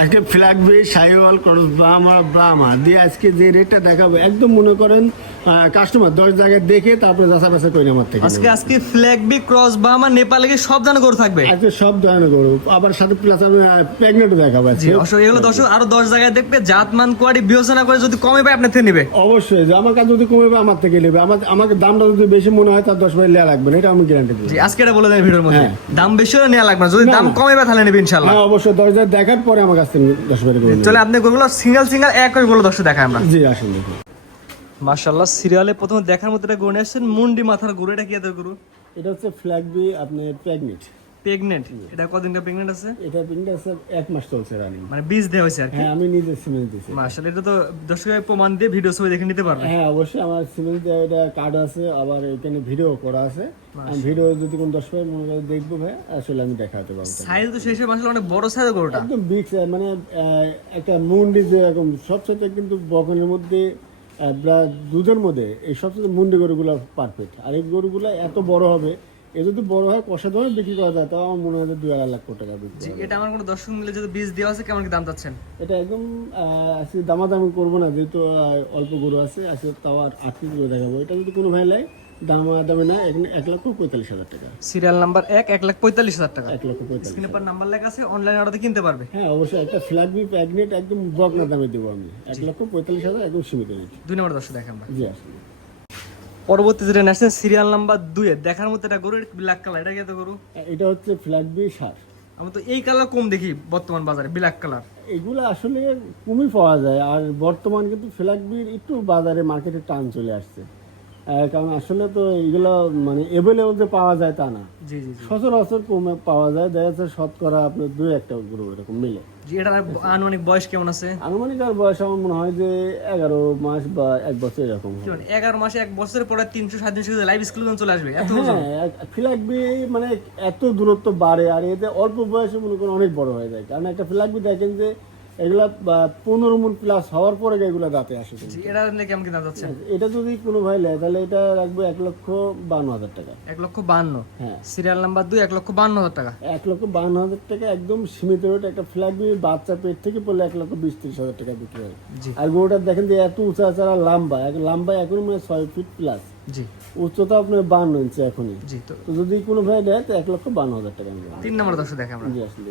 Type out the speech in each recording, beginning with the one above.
আজকে ফ্ল্যাগবি শাহিওয়াল ক্রস ব্রাহ্মা দিয়ে আজকে যে রেটটা দেখাবো একদম মনে করেন কাস্টমার 10 জায়গায় দেখে তারপরে যাচা বাছা করে আমার থেকে আজকে ফ্ল্যাগবি ক্রস ব্রাহ্মা নেপালে গিয়ে সব ধরনের গরু থাকবে। আজকে সব ধরনের গরু আবার সাথে প্লাস আমি প্রেগনেন্টও দেখাবো আজকে। এগুলো দর্শক আরো 10 জায়গায় দেখবে, জাতমান কোয়ালিটি বিবেচনা করে যদি কমে পায় আপনার থেকে নেবে। অবশ্যই যে আমার কাছে যদি কমে পায় আমার থেকে নেবে, আমাকে দামটা যদি বেশি মনে হয় তার 10 ভাই নেওয়া লাগবে না, এটা আমি গ্যারান্টি দিই। জি আজকে এটা বলে দেন ভিডিওর মধ্যে, দাম বেশি হলে নেওয়া লাগবে না, যদি দাম কমে পায় তাহলে নেবে ইনশাআল্লাহ। হ্যাঁ অবশ্যই 10 জায়গায় দেখার পরে আমার কাছ থেকে 10 ভাই করে চলে আপনি গরুগুলো সিঙ্গেল এক করে গরু দর্শক দেখায় আমরা। জি আসুন দেখুন। মাশাআল্লাহ সিরিয়ালে প্রথমে দেখার মতো একটা গরু নিয়ে আসছেন, মুন্ডি মাথার গরু। এটা কি এত গরু? এটা হচ্ছে ফ্ল্যাগবি আপনার প্রেগনেন্ট। এটা কতদিনকা প্রেগনেন্ট আছে? এটা প্রেগনেন্ট আছে 1 মাস চলছে রানিং, মানে বীজ দেওয়া হয়েছে আর কি। হ্যাঁ আমি নিজে সিমেন্ট দিয়েছি। মাশাআল্লাহ এটা তো দর্শকের প্রমাণ দিয়ে ভিডিও ছবি দেখে নিতে পারবে। হ্যাঁ অবশ্যই আমার সিমেন্ট এটা কার্ড আছে, আবার এখানে ভিডিও করা আছে। আমি ভিডিও যদি কোন 10 ভাই মনে করে দেখবো ভাই আসলে আমি দেখাতে পারবো। সাইজ তো শেষে মাশাআল্লাহ অনেক বড় সাইজের গরুটা, একদম বিগ মানে একটা মুন্ডি যে এরকম সবচেয়ে কিন্তু বকনের মধ্যে দুধের মধ্যে এই সবচেয়ে মুন্ডি গরুগুলো পারফেক্ট। আর এই গরুগুলো এত বড় হবে, এ যদি বড় হয় কষা দামে বিক্রি করা যায় তাও আমার মনে হয় 2-2.5 লাখ টাকা বিক্রি হবে। এটা আমার কোনো দর্শক মিলে যদি বীজ দেওয়া আছে কেমন কি দাম চাচ্ছেন? এটা একদম আজকে দামাদামি করবো না, যেহেতু অল্প গরু আছে আজকে তাও আর 8 পিস করে দেখাবো। এটা যদি কোনো ভাই লাই দামাদামি না, এখানে 1,45,000 টাকা। সিরিয়াল নাম্বার 1,45,000 টাকা। 1,45,000 স্ক্রিনে পর নাম্বার লেখা আছে, অনলাইন অর্ডারে কিনতে পারবে। হ্যাঁ অবশ্যই একটা ফ্ল্যাগবি প্রেগনেন্ট একদম বকনা দামে দেবো আমি। 1,45,000 একদম সীমিত রেট। 2 নম্বর দর্শক দেখাম আমরা। জি আসলে পরবর্তী যেটা নেক্সট সিরিয়াল নাম্বার 2 এ দেখার মতো একটা গরু, ব্ল্যাক কালার। এটা কি এত গরু? এটা হচ্ছে ফ্ল্যাগবি সার। আমি তো এই কালার কম দেখি বর্তমান বাজারে, ব্ল্যাক কালার। এগুলো আসলে কমই পাওয়া যায়, আর বর্তমান কিন্তু ফ্ল্যাগবির একটু বাজারে মার্কেটে টান চলে আসছে। কারণ আসলে তো এগুলো মানে এভেলেবল যে পাওয়া যায় তা না। জি জি জি। সচরাচর কমে পাওয়া যায়, দেখা যাচ্ছে শতকরা আপনার 2-1টা গরু এরকম মিলে। জি এটার আনুমানিক বয়স কেমন আছে? আনুমানিক আর বয়স আমার মনে হয় যে 11 মাস বা 1 বছর এরকম কি হবে। মানে 11 মাসে 1 বছরের পরে 300-350 কেজি লাইভ স্কুল চলে আসবে এত ওজন? হ্যাঁ ফ্ল্যাগবি মানে এত দূরত্ব বাড়ে, আর এতে অল্প বয়সে মনে করেন অনেক বড় হয়ে যায়। কারণ একটা ফ্ল্যাগবি দেখেন যে এগুলা 15 মণ প্লাস হওয়ার পরে এগুলা দাঁতে আসে। জি এটা নিয়ে কেমন কি দাম যাচ্ছে? এটা যদি কোনো ভাই নেয় তাহলে এটা রাখবো 1,52,000 টাকা। 1,52,000। হ্যাঁ সিরিয়াল নাম্বার 2 1,52,000 টাকা। 1,52,000 টাকা একদম সীমিত রেট। একটা ফ্ল্যাগবি বাচ্চা পেট থেকে পড়লে 1,20,000-30,000 টাকা বিক্রি হয়। আর গরুটা দেখেন যে এত উঁচা চারা লম্বা এখন মানে 6 ফিট প্লাস। জি উচ্চতা আপনার 52 ইঞ্চি এখনই। জি তো তো যদি কোনো ভাই নেয় তো 1,52,000 টাকা নেবে। 3 নম্বর দর্শক দেখে আমরা। জি আসলে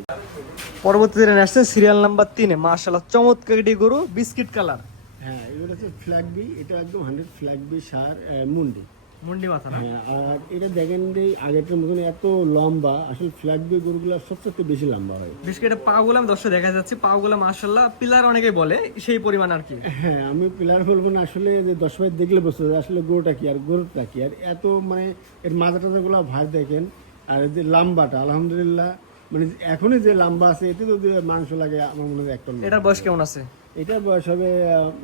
পরবর্তীতে আসছে সিরিয়াল নাম্বার 3 এ মাশাআল্লাহ চমৎকার একটি গরু, বিস্কিট কালার। হ্যাঁ এগুলো হচ্ছে ফ্ল্যাগবি, এটা একদম 100 ফ্ল্যাগবি সার মুন্ডি। মুন্ডি মাথা না? হ্যাঁ আর এটা দেখেন যে আগেরটার মতন এত লম্বা, আসলে ফ্ল্যাগবি গরুগুলো সবচেয়ে বেশি লম্বা হয়। বিস্কিটের পাগুলো দর্শক দেখা যাচ্ছে, পাগুলো মাশাআল্লাহ পিলার অনেকেই বলে সেই পরিমাণ আর কি। হ্যাঁ আমি পিলার বলবো না, আসলে যে 10 ভাই দেখলে বুঝতে হবে আসলে গরুটা কি আর গরুটা কি। আর এত মানে এর মাথা টাথাগুলো ভাই দেখেন, আর যে লাম্বাটা আলহামদুলিল্লাহ মানে এখনই যে লম্বা আছে, এতে যদি মাংস লাগে আমার মনে হয় 1 টন। এটার বয়স কেমন আছে? এটার বয়স হবে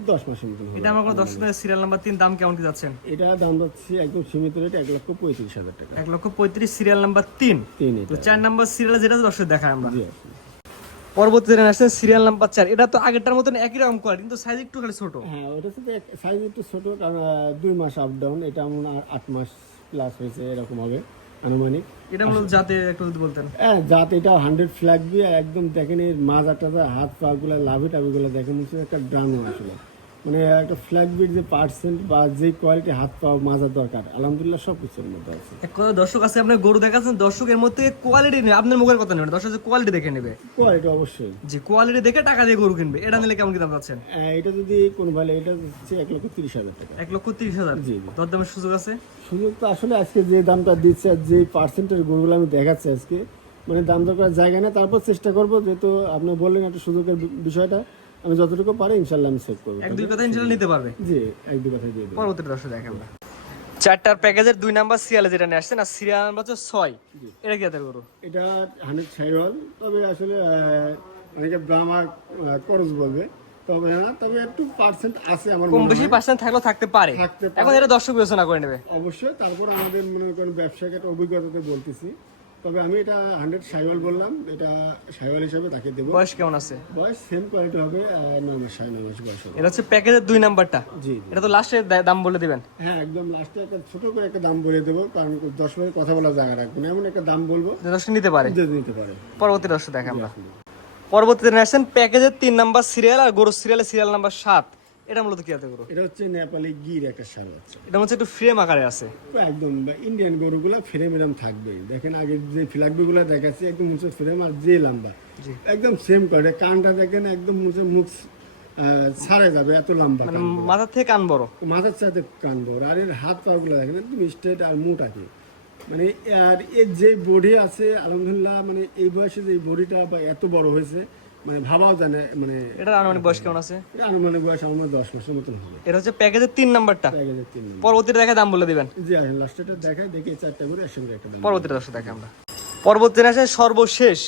10 মাসের মতন হবে। এটা আমার কোনো দর্শকের সিরিয়াল নাম্বার 3 দাম কেমন কি যাচ্ছেন? এটা দাম যাচ্ছে একদম সীমিত রেট 1,35,000 টাকা। 1,35,000 সিরিয়াল নাম্বার 3। তো 4 নম্বর সিরিয়ালে যেটা দর্শক দেখায় আমরা। জি আসলে পরবর্তীতে আসছে সিরিয়াল নাম্বার 4। এটা তো আগেরটার মতন একই রকম কোয়ালিটি, কিন্তু সাইজ একটু খালি ছোট। হ্যাঁ ওটা সাথে সাইজ একটু ছোট, কারণ 2 মাস আপ ডাউন। এটা মনে হয় 8 মাস প্লাস হয়েছে এরকম হবে আনুমানিক। এটা মূলত জাতে একটু যদি বলতেন। হ্যাঁ জাত এটা 100 ফ্ল্যাগবি, আর একদম দেখেন এর মাজা টাজা হাত পা গুলা লাভি টাভিগুলো দেখেন হচ্ছে একটা ড্রানো। আসলে মানে একটা ফ্ল্যাগবির যে পার্সেন্ট বা যে কোয়ালিটি হাত পা মাজার দরকার আলহামদুলিল্লাহ সব কিছুর মধ্যে আছে। এক কথা দর্শক আছে আপনার গরু দেখাচ্ছেন, দর্শকের মধ্যে কোয়ালিটি নেই, আপনার মুখের কথা নেই, দর্শক কোয়ালিটি দেখে নেবে। কোয়ালিটি অবশ্যই জি কোয়ালিটি দেখে টাকা দিয়ে গরু কিনবে। এটা নিলে কেমন কি দাম পাচ্ছেন? এটা যদি কোনো ভালো, এটা হচ্ছে 1,30,000 টাকা। 1,30,000। জি দরদামের সুযোগ আছে? সুযোগ তো আসলে আজকে যে দামটা দিচ্ছে আর যে পার্সেন্টের গরুগুলো আমি দেখাচ্ছি আজকে, মানে দাম দর করার জায়গা না। তারপর চেষ্টা করবো, যেহেতু আপনি বললেন একটা সুযোগের বিষয়টা, আমি যতটুকু পারি ইনশাল্লাহ আমি সেভ করবো। 1-2 কথা ইনশাআল্লাহ নিতে পারবে। জি 1-2 কথা দিয়ে দেবো। পরবর্তী দর্শক দেখে আমরা 4টার প্যাকেজের 2 নাম্বার সিরিয়ালে যেটা নিয়ে আসছেন, আর সিরিয়াল নাম্বার হচ্ছে 6। এটা কি আদের গরু? এটা 100 শাহিওয়াল, তবে আসলে অনেকে ব্রাহ্মা করজ বলবে, তবে না, তবে একটু পার্সেন্ট আছে আমার কম মনে বেশি হয়। পার্সেন্ট থাকলেও থাকতে পারে। থাকতে পারে। এখন এটা দর্শক বিবেচনা করে নেবে অবশ্যই তারপর আমাদের মনে করেন ব্যবসাকে একটা অভিজ্ঞতাতে বলতেছি, তবে আমি এটা 100 শাহিওয়াল বললাম, এটা শাহিওয়াল হিসাবে তাকে দেবো। বয়স কেমন আছে? বয়স সেম কোয়ালিটি হবে, 9 মাস 9.5 মাস বয়স হবে। এটা হচ্ছে প্যাকেজের 2 নাম্বারটা। জি এটা তো লাস্টে দাম বলে দিবেন। হ্যাঁ একদম লাস্টে একটা ছোট করে একটা দাম বলে দেবো, কারণ 10 মিনিট কথা বলার জায়গা রাখবো না, এমন একটা দাম বলবো দর্শক নিতে পারে। যে নিতে পারে। পরবর্তী দর্শক দেখে আমরা পরবর্তীতে নিয়ে আসছেন প্যাকেজের 3 নাম্বার সিরিয়াল আর গরুর সিরিয়াল নাম্বার 7। এটা মূলত কি আছে গরু? এটা হচ্ছে নেপালি গির একটা সার বাচ্চা, এটা হচ্ছে একটু ফ্রেম আকারে আছে। একদম ইন্ডিয়ান গরুগুলো ফ্রেম এরম থাকবে। দেখেন আগে যে ফিলাকবিগুলো দেখাচ্ছে একদম মুছে ফ্রেম আর যে লম্বা একদম সেম করে। কানটা দেখেন একদম মুছে মুখ ছাড়ে যাবে, এত লম্বা মানে কান। মাথা থেকে কান বড়, মাথার সাথে কান বড়, আর এর হাত পা গুলো দেখেন একদম স্ট্রেট আর মোটা কি। মানে আর এর যে বডি আছে আলহামদুলিল্লাহ, মানে এই বয়সে যে বডিটা বা এত বড় হয়েছে মানে ভাবাও জানে। মানে এটা আনুমানিক বয়স কেমন আছে? এটা আনুমানিক বয়স আমার 10 বছর মতন হবে। এটা হচ্ছে প্যাকেজের 3 নাম্বারটা। প্যাকেজের 3 নম্বর। পরবর্তীতে দেখে দাম বলে দিবেন। জি আসেন লাস্টটা দেখাই, দেখি 4টা করে একসঙ্গে একটা দাম। পরবর্তীতে দর্শক দেখে আমরা পরবর্তীতে আসে সর্বশেষ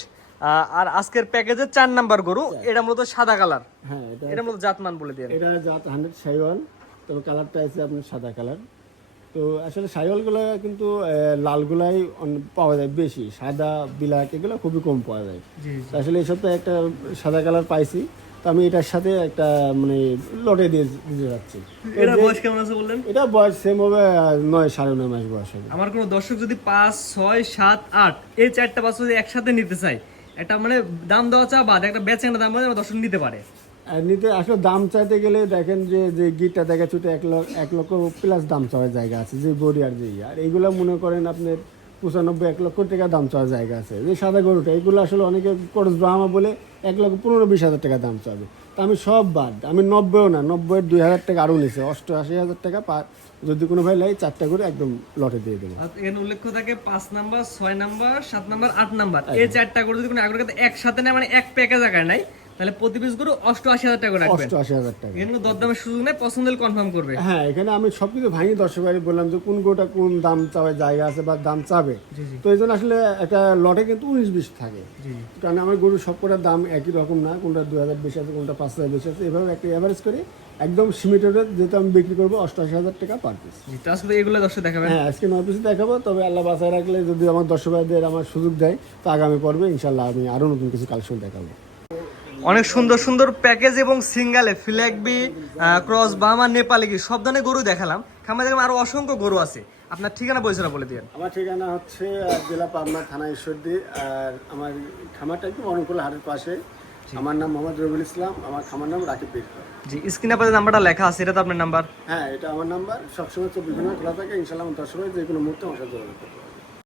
আর আজকের প্যাকেজের 4 নাম্বার গরু। এটা মূলত সাদা কালার। হ্যাঁ এটা মূলত জাতমান বলে দিন। এটা জাত 100 শাইওয়াল, তবে কালারটা আছে আপনার সাদা কালার। তো আসলে শাইওয়ালগুলো কিন্তু লালগুলাই পাওয়া যায় বেশি, সাদা বিলাক এগুলো খুবই কম পাওয়া যায়। তো আসলে এই সপ্তাহে একটা সাদা কালার পাইছি, তো আমি এটার সাথে একটা মানে লটে দিয়ে দিতে যাচ্ছি। এটা বয়স কেমন আছে বললেন? এটা বয়স সেম হবে 9-9.5 মাস বয়স হবে। আমার কোনো দর্শক যদি 5, 6, 7, 8 এই 4টা বাচ্চা যদি একসাথে নিতে চাই, একটা মানে দাম দেওয়া চা বাদ একটা বেচেনা দাম বলে দর্শক নিতে পারে। আর নিতে আসলে দাম চাইতে গেলে দেখেন যে যে গিটটা দেখা ছুটে 1 লক্ষ প্লাস দাম চাওয়ার জায়গা আছে, যে বডি আর যে আর এইগুলো মনে করেন আপনার 95-1 লক্ষ টাকা দাম চাওয়ার জায়গা আছে। যে সাদা গরুটা এগুলো আসলে অনেকে খরচ ব্রাহ্মা বলে 1,15,20,000 টাকা দাম চাবে। তা আমি সব বাদ, আমি 90ও না, 90-এর 2,000 টাকা আরও নিছে, 88,000 টাকা যদি কোনো ভাই লাই 4টা করে একদম লটে দিয়ে দেবো। এখানে উল্লেখ থাকে 5 নাম্বার, 6 নাম্বার, 7 নাম্বার, 8 নাম্বার এই 4টা গরু যদি কোনো আগ্রহ একসাথে নেয় মানে এক প্যাকেজ আকার নাই, তাহলে প্রতি পিস গরু 88,000 টাকা রাখবেন। 88,000 টাকা। এখানে দরদামের সুযোগ নেই, পছন্দ হলে কনফার্ম করবে। হ্যাঁ এখানে আমি সবকিছু ভাঙি দর্শক ভাই বললাম যে কোন গোটা কোন দাম চাওয়ার জায়গা আছে বা দাম চাবে। তো এই জন্য আসলে একটা লটে কিন্তু 19-20 থাকে, কারণ আমার গরু সবকটার দাম একই রকম না, কোনটা 2,000 বেশি আছে, কোনটা 5,000 বেশি আছে, এভাবে একটা এভারেজ করে একদম সীমিত যেহেতু আমি বিক্রি করবো 88,000 টাকা পার পিস। আজকে এগুলো দর্শক দেখাবেন। হ্যাঁ আজকে 9 পিস দেখাবো, তবে আল্লাহ বাঁচায় রাখলে যদি আমার দর্শক ভাইদের আমার সুযোগ দেয় তো আগামী পর্বে ইনশাল্লাহ আমি আরও নতুন কিছু কালেকশন দেখাবো। অনেক সুন্দর সুন্দর প্যাকেজ এবং সিঙ্গালে ফ্ল্যাগবি, ক্রস বাহামা, নেপালি কি সব ধরনের গরু দেখালাম। খামারে আরো অসংখ্য গরু আছে। আপনার ঠিকানা পরিচয় বলে দিন। আমার ঠিকানা হচ্ছে জেলা পাবনা, থানা ঈশ্বরদী, আর আমার খামারটা একদম অনুকূল হাটের পাশে। আমার নাম মোহাম্মদ রবিউল ইসলাম, আমার খামার নাম রাকিব বীর। জি স্ক্রিনে আপনাদের নাম্বারটা লেখা আছে, এটা তো আপনার নাম্বার? হ্যাঁ এটা আমার নাম্বার, সবসময় 24 ঘন্টা খোলা থাকে। ইনশাল্লাহ আমার দর্শক যে কোনো মুহূর্তে আমার সাথে যোগাযোগ করতে পারবে।